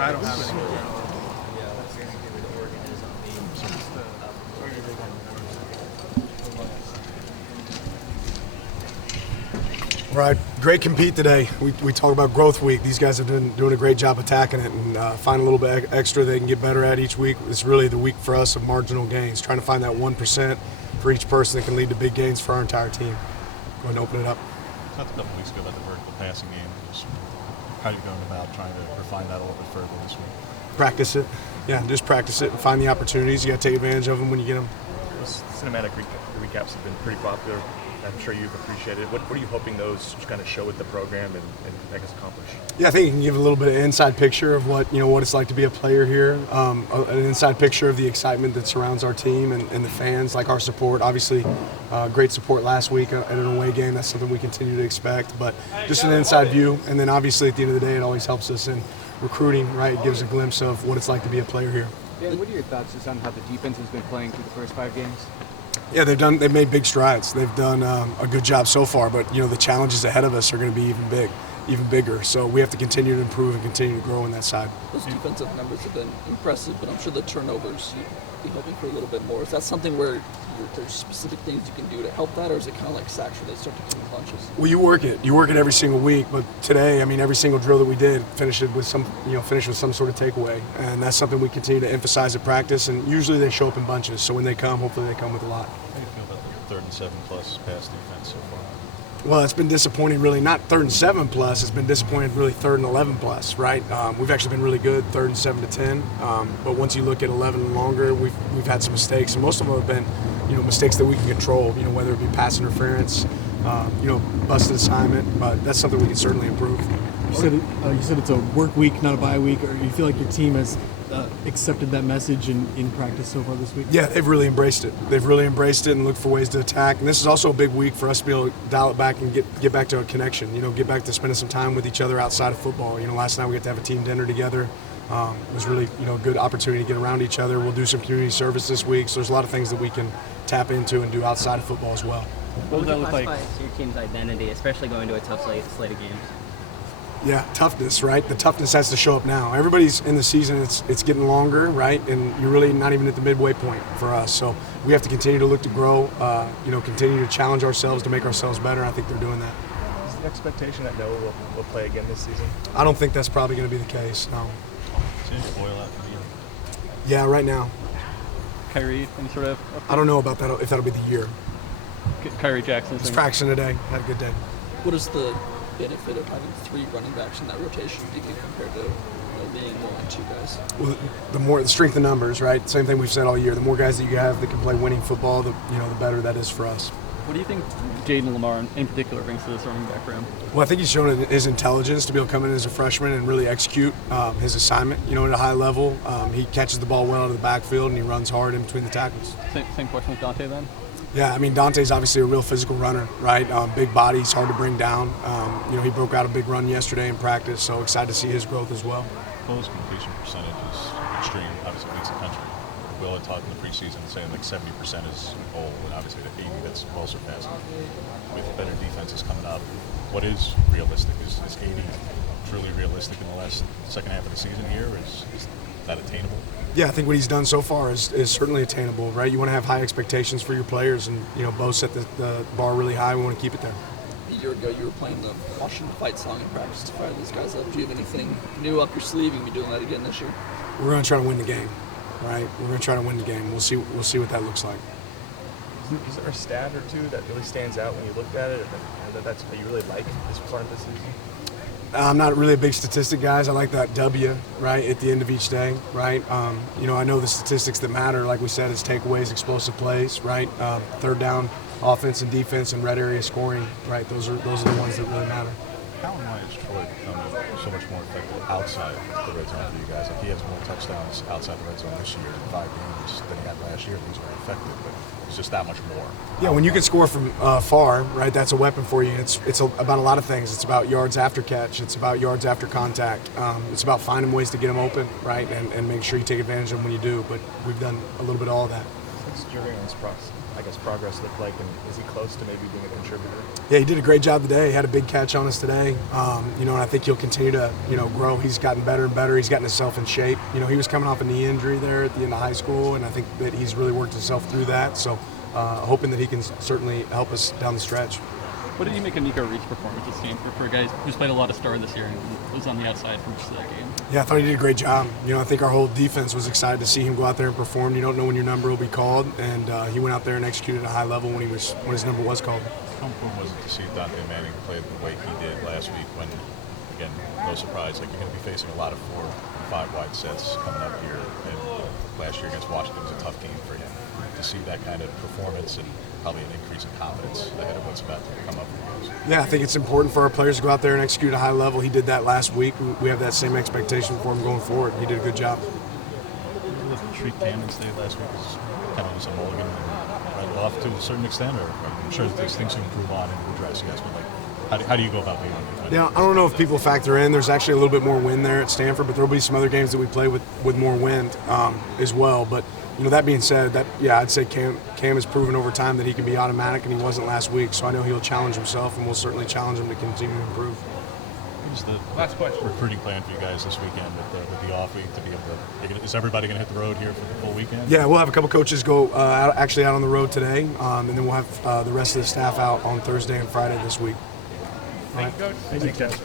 I don't have any. Right, great compete today. We talk about growth week. These guys have been doing a great job attacking it and find a little bit extra they can get better at each week. It's really the week for us of marginal gains, trying to find that 1% for each person that can lead to big gains for our entire team. Go ahead and open it up. You talked a couple weeks ago about the vertical passing game. Just how are you going about trying to refine that a little bit further this week? Practice it. Yeah, just practice it and find the opportunities. You got to take advantage of them when you get them. Those cinematic recaps have been pretty popular. I'm sure you've appreciated it. What are you hoping those kind of show with the program and make us accomplish? Yeah, I think you can give a little bit of inside picture of what it's like to be a player here. An inside picture of the excitement that surrounds our team and the fans, like our support. Obviously, great support last week at an away game. That's something we continue to expect. But just an inside view, and then obviously at the end of the day, it always helps us in recruiting. Right, it gives a glimpse of what it's like to be a player here. Dan, what are your thoughts just on how the defense has been playing through the first 5 games? Yeah, they've made big strides. They've done a good job so far, but the challenges ahead of us are going to be even bigger. So we have to continue to improve and continue to grow on that side. Those defensive numbers have been impressive, but I'm sure the turnovers, you'd be hoping for a little bit more. Is that something where there's specific things you can do to help that, or is it kind of like sacks where they start to come in bunches? Well, you work it every single week, but today, every single drill that we did finished with some sort of takeaway, and that's something we continue to emphasize at practice. And usually they show up in bunches, so when they come, hopefully they come with a lot. How do you feel about the 3rd and 7 plus pass defense so far? Well, it's been disappointing, really. Not 3rd and 7 plus. It's been disappointing, really, 3rd and 11 plus. Right? We've actually been really good 3rd and 7 to 10. But once you look at 11 and longer, we've had some mistakes, and most of them have been, mistakes that we can control. Whether it be pass interference, busted assignment. But that's something we can certainly improve. You said it's a work week, not a bye week. Or you feel like your team has accepted that message in practice so far this week? Yeah, they've really embraced it. They've really embraced it and looked for ways to attack. And this is also a big week for us to be able to dial it back and get back to a connection. Get back to spending some time with each other outside of football. Last night we got to have a team dinner together. It was really a good opportunity to get around each other. We'll do some community service this week, so there's a lot of things that we can tap into and do outside of football as well. What would that look like? Your team's identity, especially going to a tough slate of games. Yeah, toughness, right? The toughness has to show up now. Everybody's in the season, it's getting longer, right? And you're really not even at the midway point for us. So we have to continue to look to grow, continue to challenge ourselves to make ourselves better. I think they're doing that. Is the expectation that Noah will play again this season? I don't think that's probably going to be the case, no. Is Andrew Boyle out for the year? Yeah, right now. Kyrie, any sort of update? I don't know about that, if that'll be the year. Kyrie Jackson. It's practicing today. Had a good day. What is the benefit of having 3 running backs in that rotation, do you think, compared to being more like 2 guys? Well, the strength of numbers, right? Same thing we've said all year. The more guys that you have that can play winning football, the better that is for us. What do you think Jaden Lamar in particular brings to this running back room? Well, I think he's shown his intelligence to be able to come in as a freshman and really execute his assignment, at a high level. He catches the ball well out of the backfield and he runs hard in between the tackles. Same question with Dante then? Yeah, Dante's obviously a real physical runner, right? Big body, he's hard to bring down. He broke out a big run yesterday in practice, so excited to see his growth as well. Bo's completion percentage is extreme, obviously leads the country. Will had talked in the preseason saying like 70% is goal, and obviously the 80 that's well surpassed. With better defenses coming up, what is realistic? Is 80 truly realistic in the second half of the season here? Is that attainable? Yeah, I think what he's done so far is certainly attainable, right? You want to have high expectations for your players, and Bo set the bar really high. We want to keep it there. A year ago, you were playing the Washington Fight song in practice to fire these guys up. Do you have anything new up your sleeve? You can be doing that again this year? We're going to try to win the game, right? We're going to try to win the game. We'll see what that looks like. Is there a stat or two that really stands out when you looked at it, that you really like this part of the season? I'm not really a big statistic, guys. I like that W, right, at the end of each day, right? I know the statistics that matter, like we said, is takeaways, explosive plays, right? Third down, offense and defense, and red area scoring, right? Those are the ones that really matter. How and why has Troy become so much more effective outside the red zone for you guys? Like he has more touchdowns outside the red zone this year in 5 games than he had last year. These are effective, but it's just that much more. Yeah, when you can score from far, right, that's a weapon for you. It's about a lot of things. It's about yards after catch. It's about yards after contact. It's about finding ways to get them open, right, and make sure you take advantage of them when you do. But we've done a little bit of all of that. Since Jurion's I guess, progress look like, and is he close to maybe being a contributor? Yeah, he did a great job today. He had a big catch on us today. And I think he'll continue to, grow. He's gotten better and better. He's gotten himself in shape. He was coming off a knee injury there at the end of high school, and I think that he's really worked himself through that. So hoping that he can certainly help us down the stretch. What did you make of Nico Reed's performance at Stanford for a guy who's played a lot of star this year and was on the outside for most of that game? Yeah, I thought he did a great job. I think our whole defense was excited to see him go out there and perform. You don't know when your number will be called, and he went out there and executed at a high level when his number was called. How important was it to see Dan Lanning play the way he did last week when, again, no surprise, like you're going to be facing a lot of 4 and 5 wide sets coming up here, and last year against Washington was a tough game for him. To see that kind of performance and probably an increase in confidence ahead of what's about to come up for you guys. Yeah, I think it's important for our players to go out there and execute at a high level. He did that last week. We have that same expectation for him going forward. He did a good job. The treat Cam and State last week was kind of just a mulligan and right off to a certain extent, or I'm sure there's things to improve on and address, yes, but how do you go about being on it? Yeah, I don't know if people factor in. There's actually a little bit more wind there at Stanford, but there'll be some other games that we play with more wind as well. But that being said, I'd say Cam has proven over time that he can be automatic, and he wasn't last week. So I know he'll challenge himself, and we'll certainly challenge him to continue to improve. What's the last question recruiting plan for you guys this weekend with the off week to be able to? Is everybody going to hit the road here for the full weekend? Yeah, we'll have a couple coaches go out on the road today, and then we'll have the rest of the staff out on Thursday and Friday this week. Thank you, Coach. Thank you, Coach.